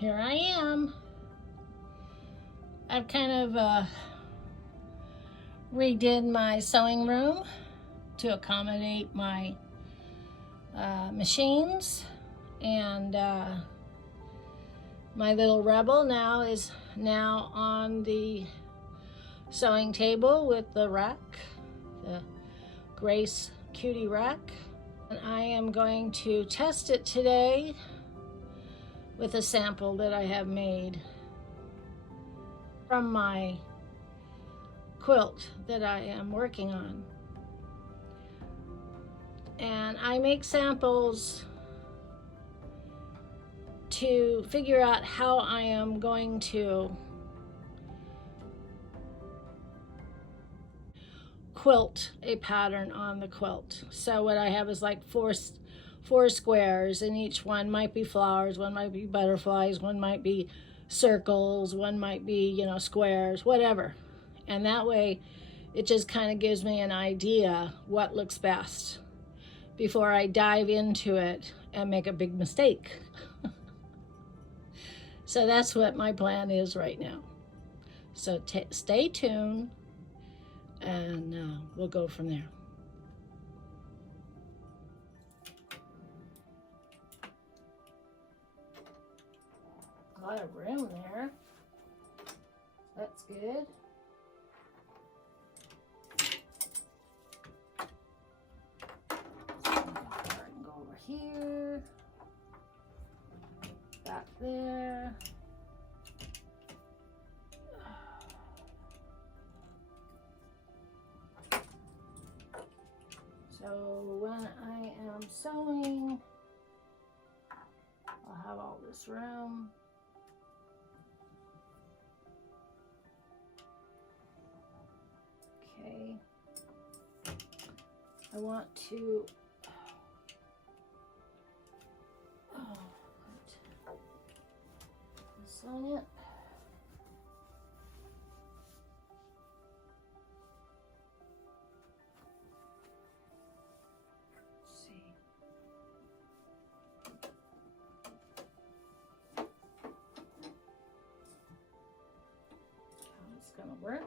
here I am. I've kind of redid my sewing room to accommodate my machines, and my little rebel now is on the sewing table with the rack, the Grace Cutie rack. And I am going to test it today with a sample that I have made from my quilt that I am working on. And I make samples to figure out how I am going to quilt a pattern on the quilt. So what I have is like four squares, and each one might be flowers, one might be butterflies, one might be circles, one might be, you know, squares, whatever. And that way it just kind of gives me an idea what looks best before I dive into it and make a big mistake. So that's what my plan is right now. So stay tuned, and we'll go from there. A lot of room there. That's good. So I can go over here, back there. So when I am sewing, I'll have all this room. Okay. I want to put this on it. Gonna work.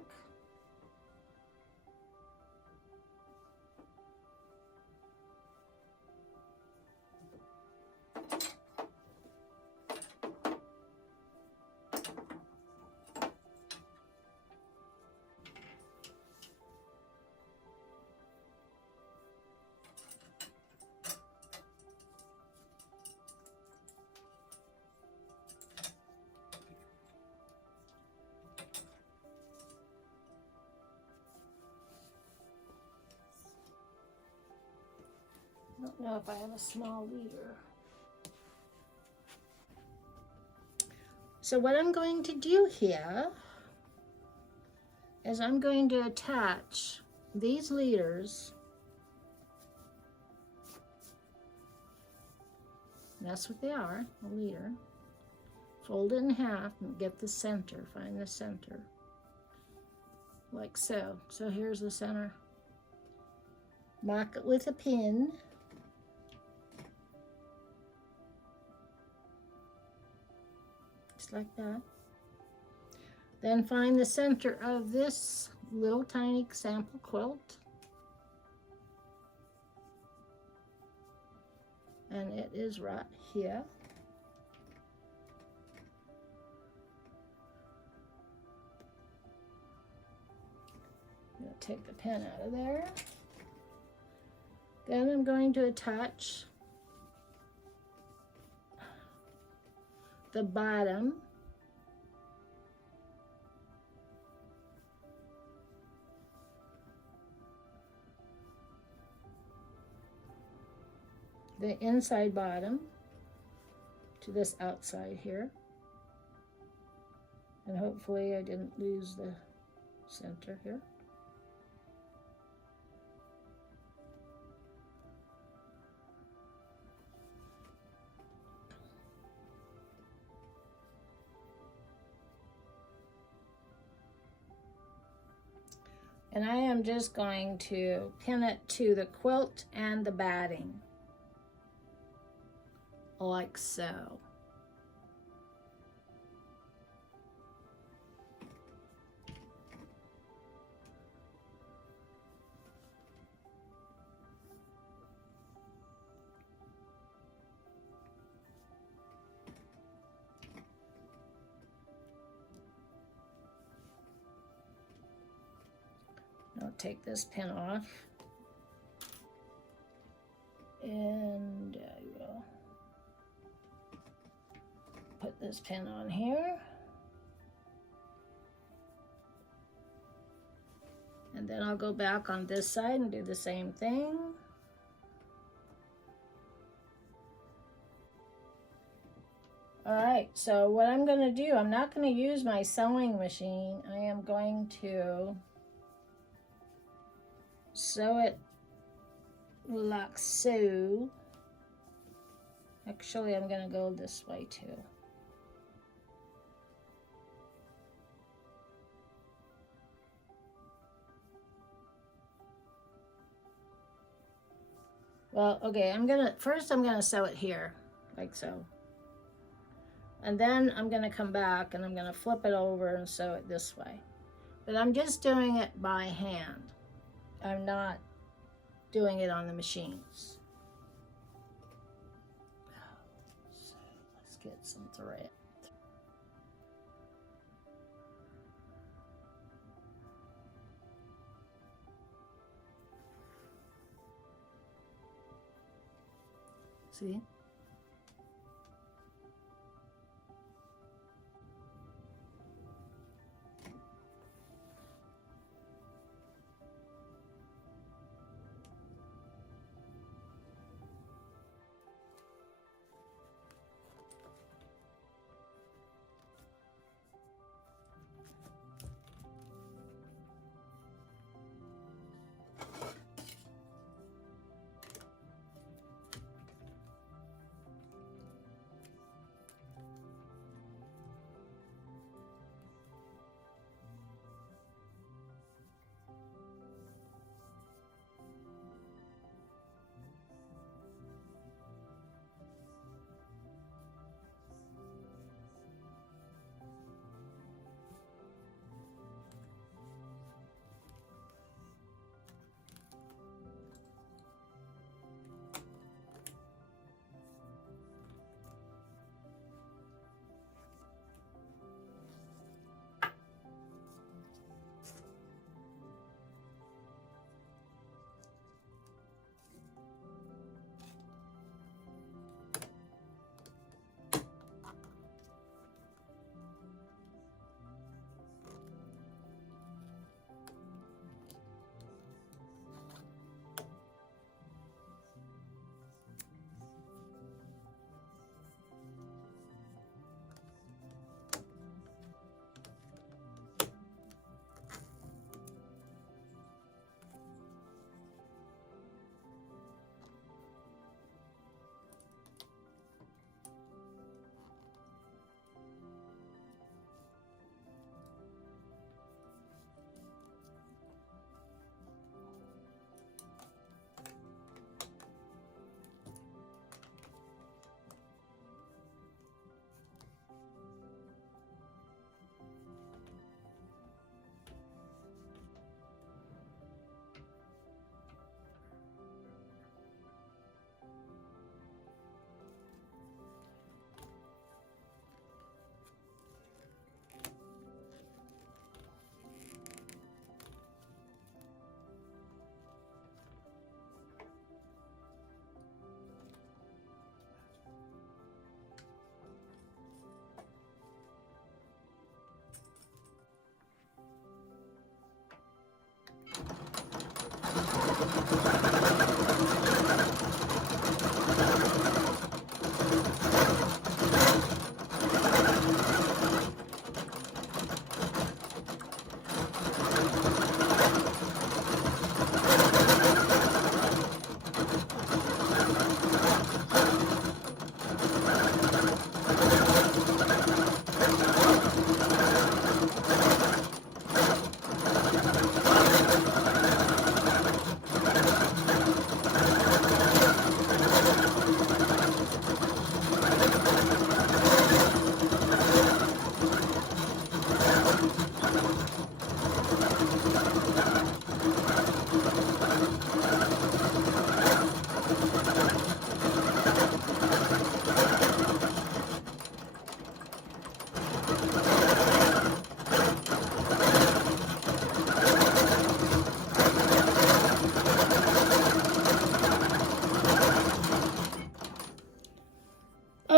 I don't know if I have a small leader. So what I'm going to do here is I'm going to attach these leaders. That's what they are, a leader. Fold it in half and get the center, find the center. Like so. So here's the center. Mark it with a pin. Like that. Then find the center of this little tiny sample quilt, and it is right here. I'm going to take the pen out of there. Then I'm going to attach the bottom the inside bottom to this outside here, and hopefully I didn't lose the center here. And I am just going to pin it to the quilt and the batting, like so. take this pin off. And I will put this pin on here. And then I'll go back on this side and do the same thing. All right, so what I'm going to do, I'm not going to use my sewing machine. I am going to sew it like so. Actually, I'm going to go this way too. Well, okay, first I'm gonna sew it here, like so. And then I'm gonna come back and I'm gonna flip it over and sew it this way. But I'm just doing it by hand. I'm not doing it on the machines. So let's get some thread. See?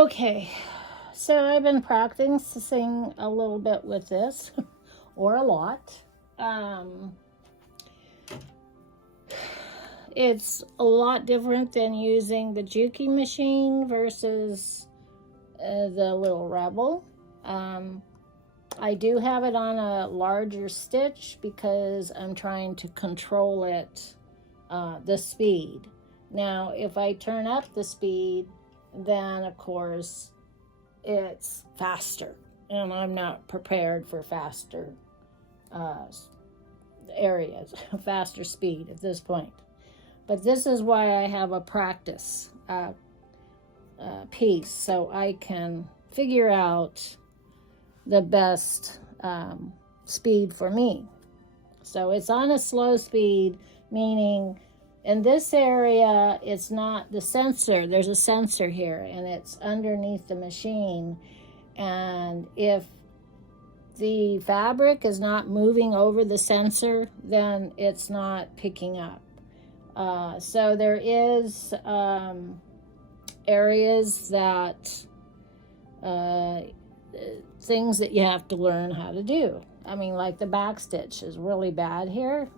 Okay, so I've been practicing a little bit with this, or a lot. It's a lot different than using the Juki machine versus the little Rebel. I do have it on a larger stitch because I'm trying to control it, the speed. Now, if I turn up the speed, then of course it's faster, and I'm not prepared for faster areas, faster speed at this point. But this is why I have a practice piece, so I can figure out the best speed for me. So it's on a slow speed, meaning in this area, it's not the sensor. There's a sensor here, and it's underneath the machine. And if the fabric is not moving over the sensor, then it's not picking up. So there is areas that, things that you have to learn how to do. I mean, like the back stitch is really bad here,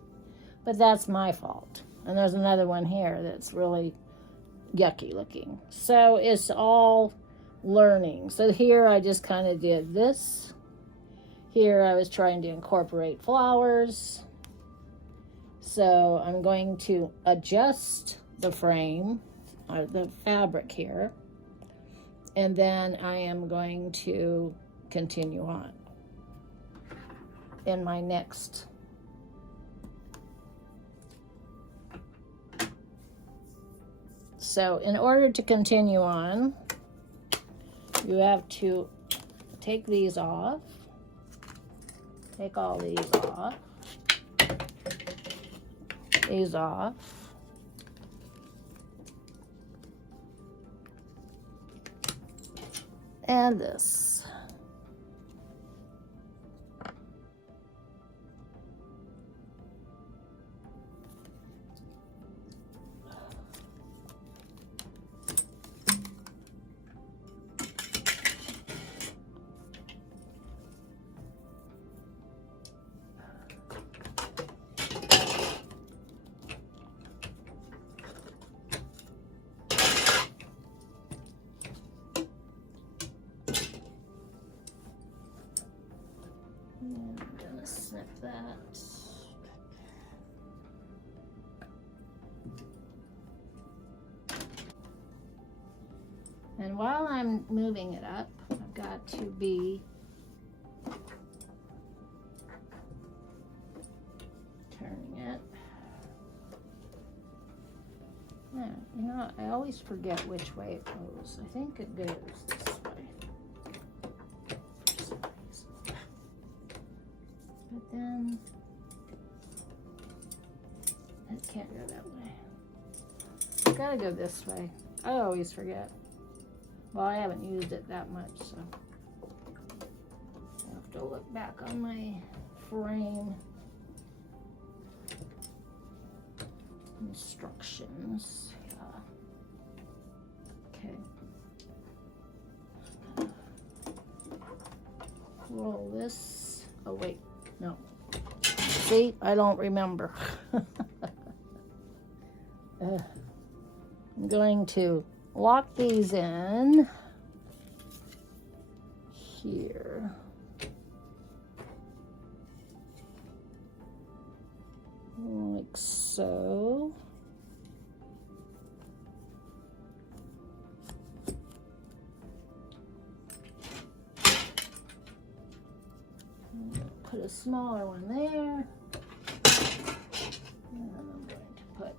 but that's my fault. And there's another one here that's really yucky looking. So it's all learning. So here I just kind of did this. Here I was trying to incorporate flowers. So I'm going to adjust the frame, or the fabric here, and then I am going to continue on in my next. So in order to continue on, you have to take these off, take all these off, these off, and this. And I'm gonna snip that. And while I'm moving it up, I've got to be turning it. Yeah, you know, I always forget which way it goes. I think it goes this way. For some reason. But then it can't go that way. It's gotta go this way. I always forget. Well, I haven't used it that much, so I have to look back on my frame instructions. Okay. Roll this. Oh, wait. No. See, I don't remember. I'm going to lock these in here. Like so. Put a smaller one there. And I'm going to put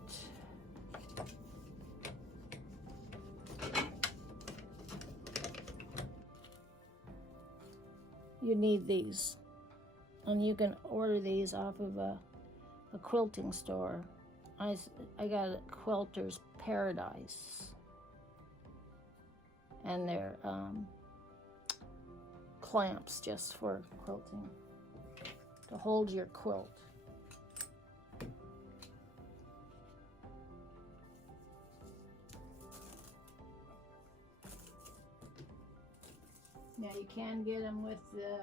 you need these, and you can order these off of a quilting store. I got a Quilter's Paradise, and they're clamps just for quilting to hold your quilt. Now you can get them with the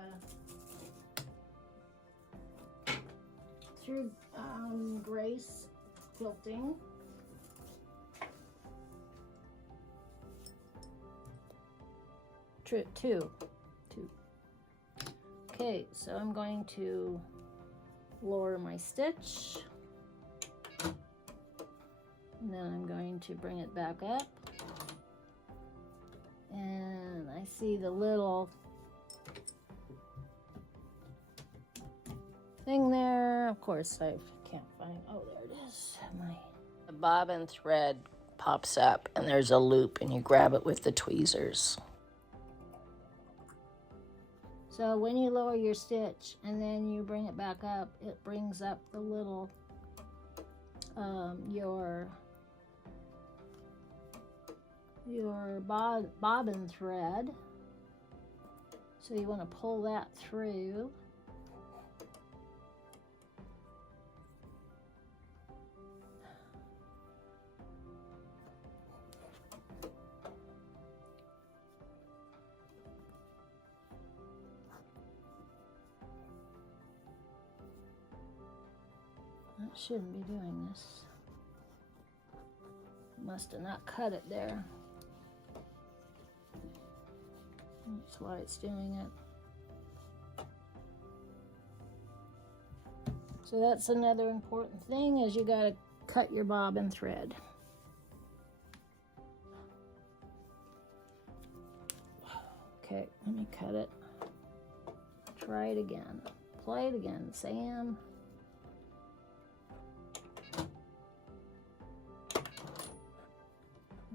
through Grace Quilting. Two. Okay, so I'm going to lower my stitch, and then I'm going to bring it back up, and I see the little thing there. Of course, I can't find, oh, there it is. The bobbin thread pops up, and there's a loop, and you grab it with the tweezers. So when you lower your stitch and then you bring it back up, it brings up the little, your bobbin thread. So you want to pull that through. That shouldn't be doing this. Must have not cut it there. That's why it's doing it. So that's another important thing, is you gotta cut your bobbin thread. Okay, let me cut it. Try it again. Play it again, Sam.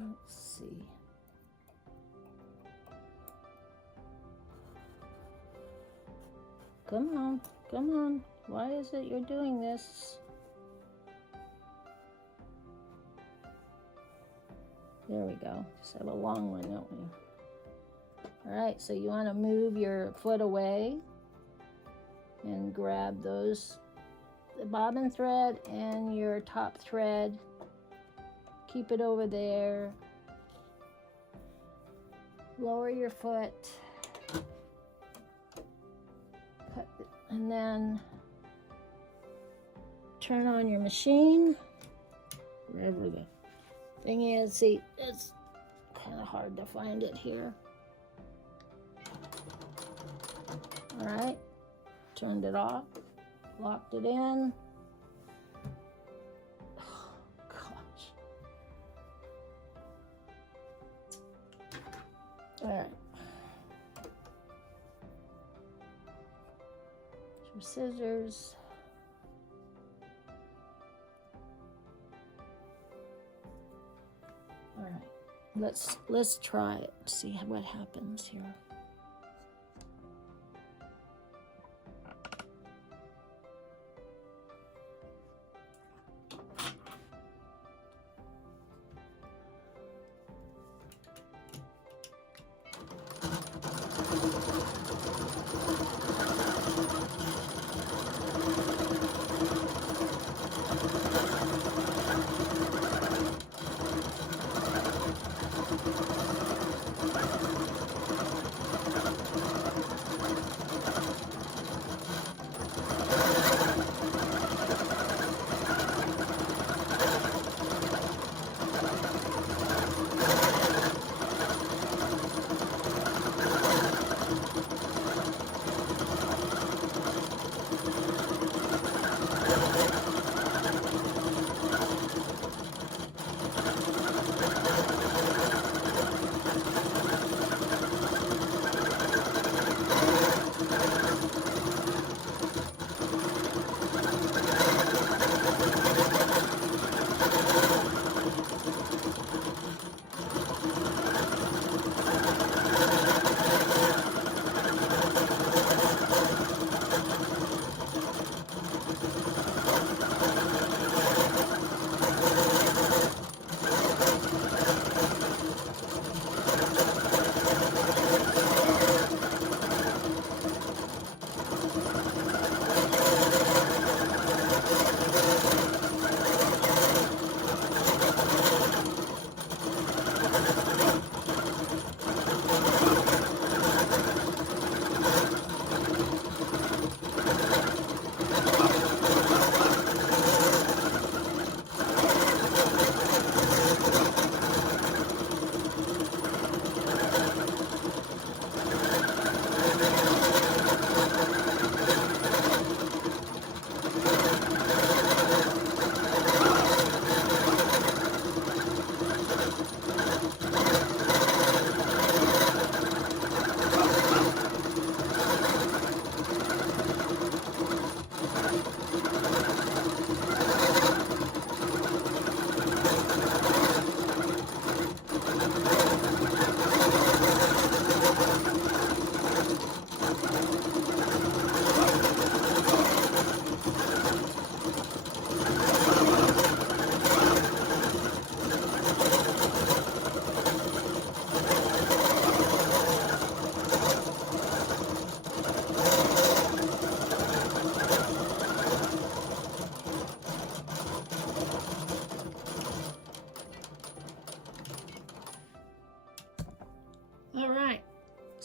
Let's see. Come on, come on. Why is it you're doing this? There we go. Just have a long one, don't we? All right, so you want to move your foot away and grab those, the bobbin thread and your top thread. Keep it over there. Lower your foot. Cut it, and then turn on your machine. Wherever the thing is, see, it's kind of hard to find it here. All right, turned it off, locked it in. All right. Some scissors. All right. Let's try it. See what happens here.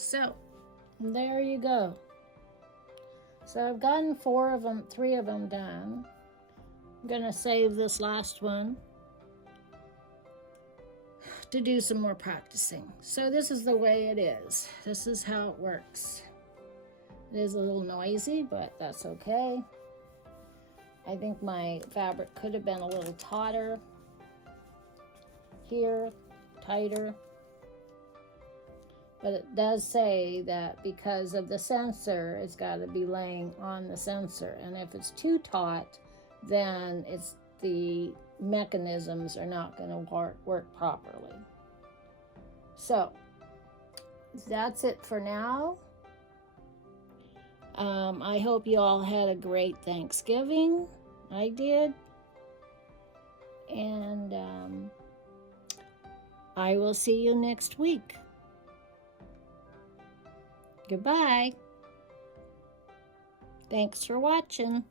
So there you go. So I've gotten 3 of them done. I'm gonna save this last one to do some more practicing. So this is the way it is. This is how it works. It is a little noisy, but that's okay. I think my fabric could have been a little tauter here, tighter. But it does say that because of the sensor, it's got to be laying on the sensor. And if it's too taut, then the mechanisms are not going to work properly. So that's it for now. I hope you all had a great Thanksgiving. I did. And I will see you next week. Goodbye. Thanks for watching.